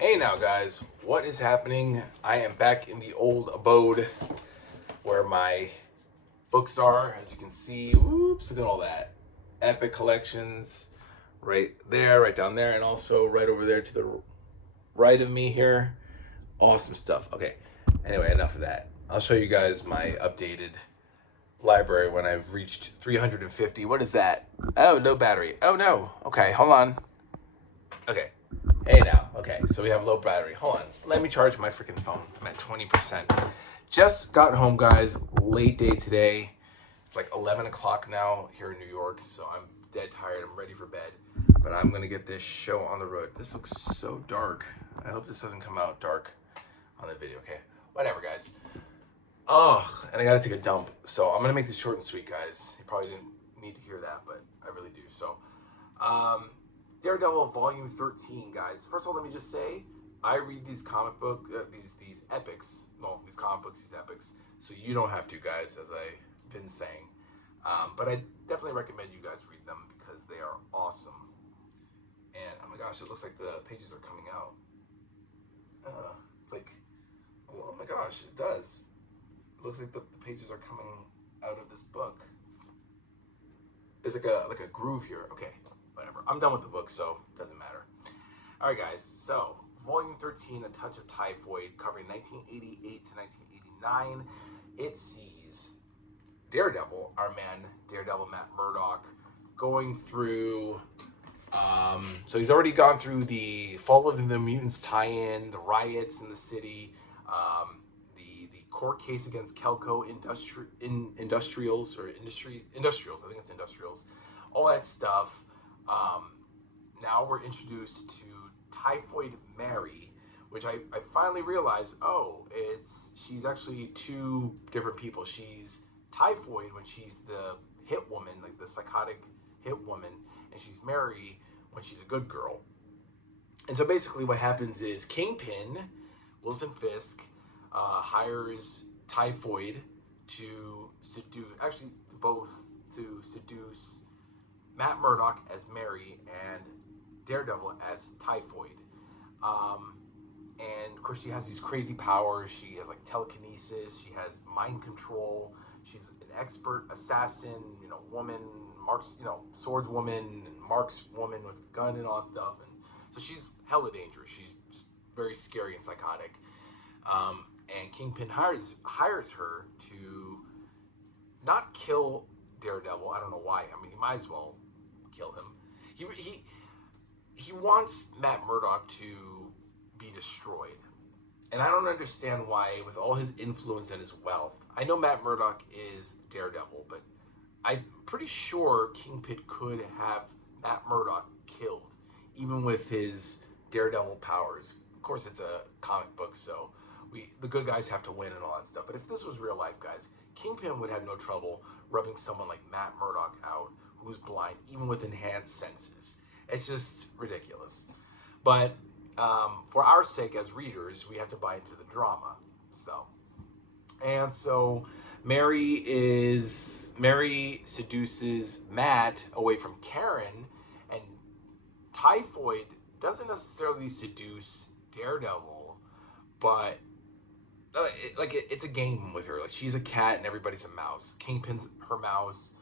Hey now guys, what is happening? I am back in the old abode where my books are. As you can see, whoops, look at all that. Epic collections right there, right down there, and also right over there to the right of me here. Awesome stuff. Okay, anyway, enough of that. I'll show you guys my updated library when I've reached 350. What is that? Oh, no battery. Oh no. Okay, hold on. Okay. Hey now. Okay, so we have low battery. Hold on. Let me charge my freaking phone. I'm at 20%. Just got home, guys. Late day today. It's like 11 o'clock now here in New York, so I'm dead tired. I'm ready for bed. But I'm going to get this show on the road. This looks so dark. I hope this doesn't come out dark on the video, okay? Whatever, guys. Oh, and I got to take a dump. So I'm going to make this short and sweet, guys. You probably didn't need to hear that, but I really do. So, Daredevil Volume 13, guys. First of all, let me just say, I read these comic book, these epics, well, these comic books, these epics, so you don't have to, guys, as I've been saying. But I definitely recommend you guys read them because they are awesome. And oh my gosh, it looks like the pages are coming out. It's like, oh my gosh, it does. It looks like the pages are coming out of this book. There's like a groove here. Okay, whatever. I'm done with the book, so it doesn't matter. All right, guys. So, Volume 13, A Touch of Typhoid, covering 1988 to 1989. It sees Daredevil, our man, Daredevil Matt Murdock, going through. So he's already gone through the Fall of the Mutants tie-in, the riots in the city, the court case against Kelco Industrials. I think it's Industrials. All that stuff. Now we're introduced to Typhoid Mary, which I finally realized, she's actually two different people. She's Typhoid when she's the hit woman, like the psychotic hit woman, and she's Mary when she's a good girl. And so basically what happens is Kingpin, Wilson Fisk, hires Typhoid to seduce Matt Murdock as Mary and Daredevil as Typhoid. And of course, she has these crazy powers. She has like telekinesis. She has mind control. She's an expert assassin, woman, marks, swordswoman, and marks woman with a gun and all that stuff. And so she's hella dangerous. She's very scary and psychotic. And Kingpin hires her to not kill Daredevil. I don't know why. I mean, he might as well kill him. He wants Matt Murdock to be destroyed. And I don't understand why, with all his influence and his wealth. I know Matt Murdock is Daredevil, but I'm pretty sure Kingpin could have Matt Murdock killed, even with his Daredevil powers. Of course, it's a comic book, so the good guys have to win and all that stuff. But if this was real life, guys, Kingpin would have no trouble rubbing someone like Matt Murdock out, who's blind, even with enhanced senses. It's just ridiculous. But for our sake as readers, we have to buy into the drama. So Mary seduces Matt away from Karen, and Typhoid doesn't necessarily seduce Daredevil, but it's a game with her. Like, she's a cat and everybody's a mouse. Kingpin's her mouse,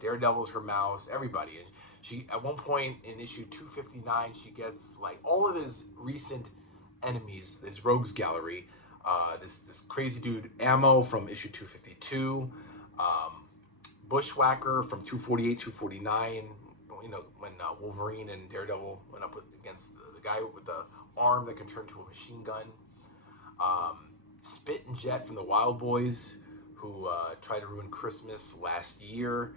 Daredevil's her mouse, everybody. And she, at one point in issue 259, she gets like all of his recent enemies, his rogues gallery. This crazy dude Ammo from issue 252, Bushwhacker from 248, 249. When Wolverine and Daredevil went up against the guy with the arm that can turn to a machine gun. Spit and Jet from the Wild Boys, who tried to ruin Christmas last year.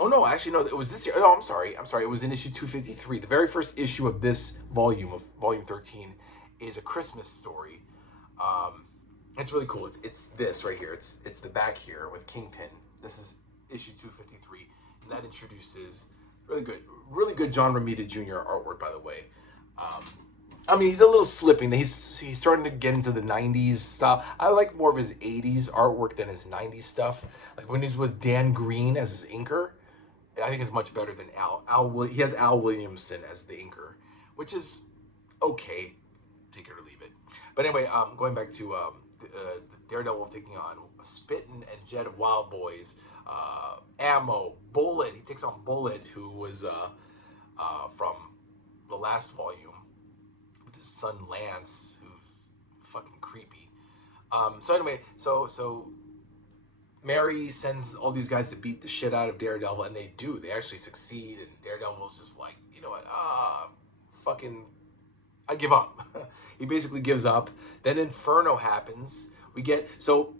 It was this year. Oh, I'm sorry. It was in issue 253. The very first issue of this volume, of volume 13, is a Christmas story. It's really cool. It's this right here. It's the back here with Kingpin. This is issue 253, and that introduces really good John Romita Jr. artwork, by the way. I mean, he's a little slipping. He's starting to get into the 90s stuff. I like more of his 80s artwork than his 90s stuff. Like when he's with Dan Green as his inker, I think it's much better than Al. He has Al Williamson as the inker, which is okay, take it or leave it. But anyway, going back to Daredevil taking on Spittin' and Jet of Wild Boys, Ammo, Bullet. He takes on Bullet, who was from the last volume with his son Lance, who's fucking creepy. So anyway, so Mary sends all these guys to beat the shit out of Daredevil, and they do. They actually succeed, and Daredevil's just like, you know what, fucking, I give up. He basically gives up. Then Inferno happens. We get, so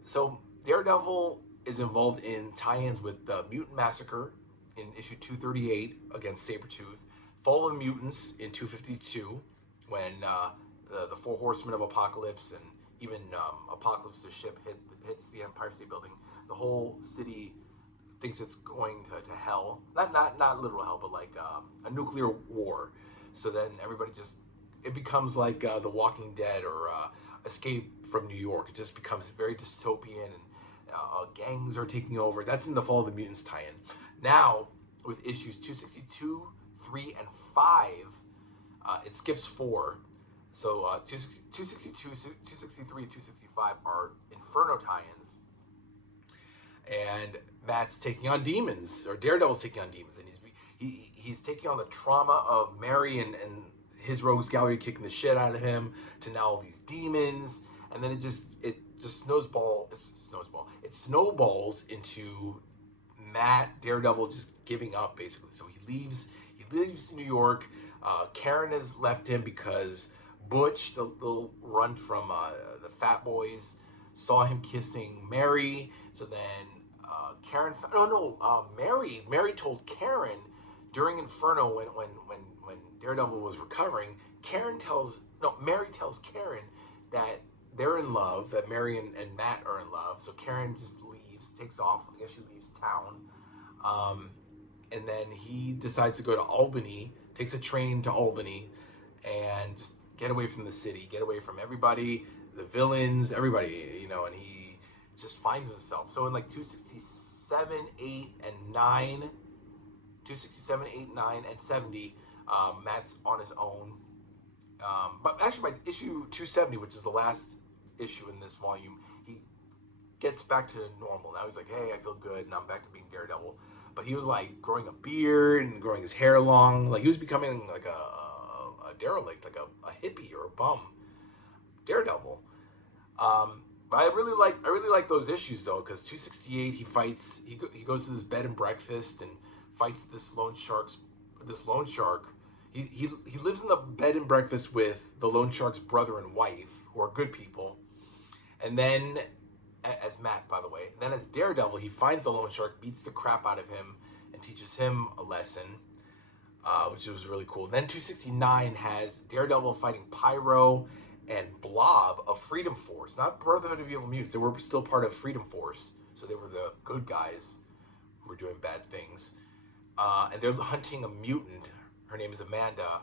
Daredevil is involved in tie-ins with the Mutant Massacre in issue 238 against Sabretooth, Fall of the Mutants in 252, when the Four Horsemen of Apocalypse and even Apocalypse's ship hits the Empire State Building. The whole city thinks it's going to hell. Not literal hell, but like a nuclear war. So then everybody just, it becomes like The Walking Dead or Escape from New York. It just becomes very dystopian, and gangs are taking over. That's in the Fall of the Mutants tie-in. Now, with issues 262, 3, and 5, it skips 4. So 262, 263, and 265 are Inferno tie-ins. And Matt's taking on demons, or Daredevil's taking on demons, and he's taking on the trauma of Mary and his rogues gallery kicking the shit out of him, to now all these demons, and then it just snowballs into Matt Daredevil just giving up, basically. So he leaves New York. Karen has left him because Butch, the little runt from the Fat Boys, saw him kissing Mary. So then Karen, Mary told Karen during Inferno when Daredevil was recovering. Mary tells Karen that they're in love, that Mary and Matt are in love. So Karen just leaves, takes off. I guess she leaves town. And then he decides to go to Albany, takes a train to Albany, and just get away from the city, get away from everybody, the villains, everybody, you know, and he just finds himself. So in like 267, 8, and 9, 267, 8, 9, and 70, Matt's on his own. But actually by issue 270, which is the last issue in this volume, he gets back to normal. Now he's like, hey, I feel good, and I'm back to being Daredevil. But he was like growing a beard and growing his hair long. Like he was becoming like a derelict, like a hippie or a bum Daredevil. But I really like those issues though, because 268 he goes to this bed and breakfast and fights this loan shark. He lives in the bed and breakfast with the loan shark's brother and wife, who are good people. And then, as Matt, by the way, then as Daredevil, he finds the loan shark, beats the crap out of him, and teaches him a lesson, which was really cool. Then 269 has Daredevil fighting Pyro and Blob of Freedom Force, not Brotherhood of Evil Mutants. They were still part of Freedom Force, so they were the good guys who were doing bad things. And they're hunting a mutant. Her name is Amanda,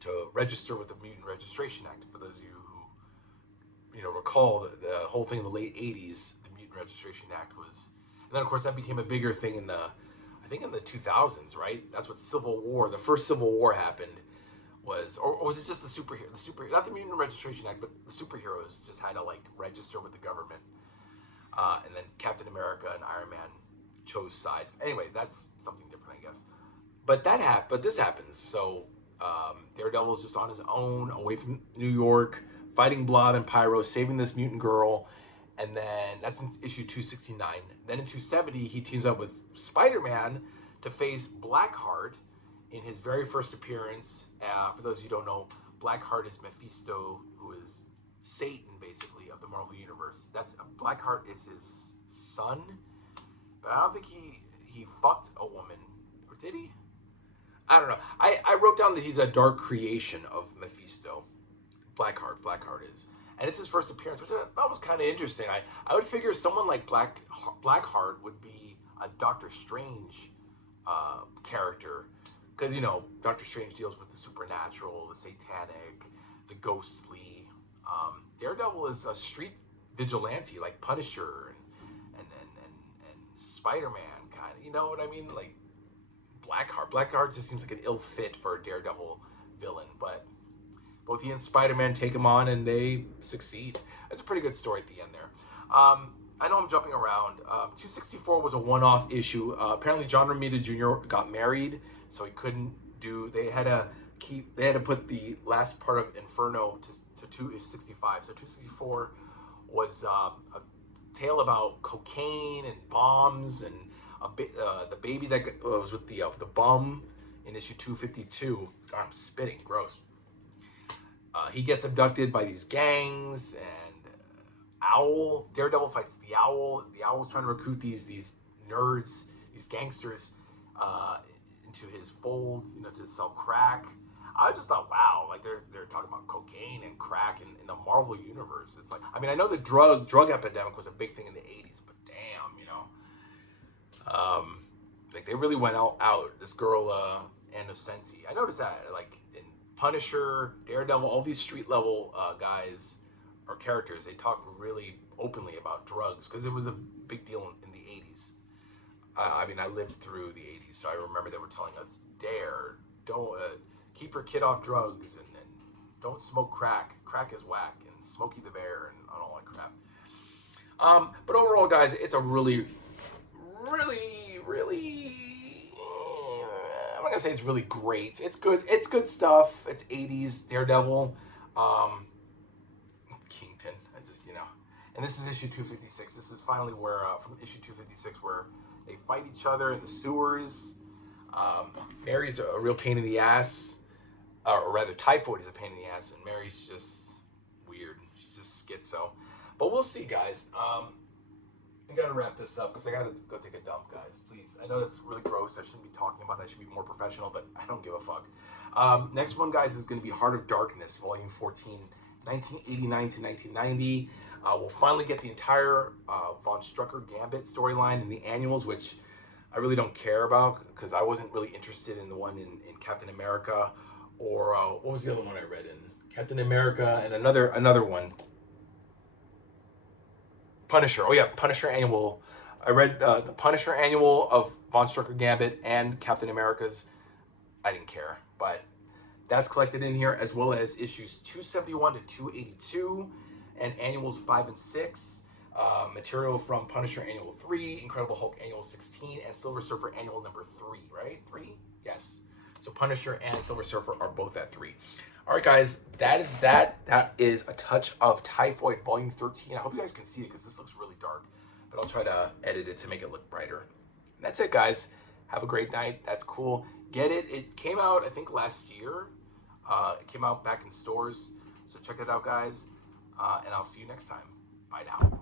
to register with the Mutant Registration Act. For those of you who, recall the whole thing in the late 80s, the Mutant Registration Act was, and then of course that became a bigger thing in the 2000s, right? That's what the first Civil War happened, or was it just the superhero, not the Mutant Registration Act, but the superheroes just had to like register with the government, and then Captain America and Iron Man chose sides. Anyway, that's something different, I guess. But this happens. So Daredevil's just on his own, away from New York, fighting Blob and Pyro, saving this mutant girl, and then that's in issue 269. Then in 270, he teams up with Spider-Man to face Blackheart in his very first appearance. For those of you who don't know, Blackheart is Mephisto, who is Satan, basically, of the Marvel Universe. Blackheart is his son, but I don't think he fucked a woman, or did he? I don't know. I wrote down that he's a dark creation of Mephisto. Blackheart is. And it's his first appearance, which I thought was kind of interesting. I would figure someone like Blackheart would be a Doctor Strange character. Because, Doctor Strange deals with the supernatural, the satanic, the ghostly. Daredevil is a street vigilante, like Punisher and Spider-Man, kind of. You know what I mean? Like, Blackheart just seems like an ill fit for a Daredevil villain, but both he and Spider-Man take him on, and they succeed. It's a pretty good story at the end there. I know I'm jumping around. 264 was a one-off issue. Apparently, John Romita Jr. got married, so he couldn't do. They had to put the last part of Inferno to 265. So 264 was a tale about cocaine and bombs and the baby that was with the bum in issue 252. God, I'm spitting. Gross. He gets abducted by these gangs, and Daredevil fights the Owl. The Owl's trying to recruit these nerds, these gangsters, into his fold, to sell crack. I just thought, wow, like they're talking about cocaine and crack in the Marvel universe. It's like, I mean, I know the drug epidemic was a big thing in the '80s, but damn, like they really went out. This girl, Innocenti. I noticed that, like in Punisher, Daredevil, all these street level guys or characters, they talk really openly about drugs because it was a big deal in the '80s. I mean, I lived through the '80s, so I remember they were telling us, don't keep your kid off drugs, and don't smoke crack. Crack is whack, and Smokey the Bear, and I don't like crap. But overall, guys, it's a really, I'm not gonna say it's really great. It's good. It's good stuff. It's '80s Daredevil, Kingpin. I just and this is issue 256. This is finally where from issue 256 where they fight each other in the sewers. Mary's a real pain in the ass, or rather, Typhoid is a pain in the ass, and Mary's just weird. She's just schizo. But we'll see, guys. I gotta wrap this up because I gotta go take a dump, guys. Please. I know that's really gross. I shouldn't be talking about that. I should be more professional, but I don't give a fuck. Next one, guys, is going to be Heart of Darkness, Volume 14, 1989 to 1990. We'll finally get the entire Von Strucker Gambit storyline in the annuals, which I really don't care about because I wasn't really interested in the one in Captain America, or what was the other one I read in Captain America, and another one. Punisher. Oh yeah, Punisher Annual. I read the Punisher Annual of Von Strucker Gambit and Captain America's. I didn't care, but that's collected in here, as well as issues 271 to 282 and annuals 5 and 6. Material from Punisher Annual 3, Incredible Hulk Annual 16, and Silver Surfer Annual number 3, right? 3? Yes. So Punisher and Silver Surfer are both at 3. All right, guys, that is that. That is A Touch of Typhoid, Volume 13. I hope you guys can see it because this looks really dark, but I'll try to edit it to make it look brighter. And that's it, guys. Have a great night. That's cool. Get it. It came out, I think, last year. It came out back in stores. So check it out, guys. And I'll see you next time. Bye now.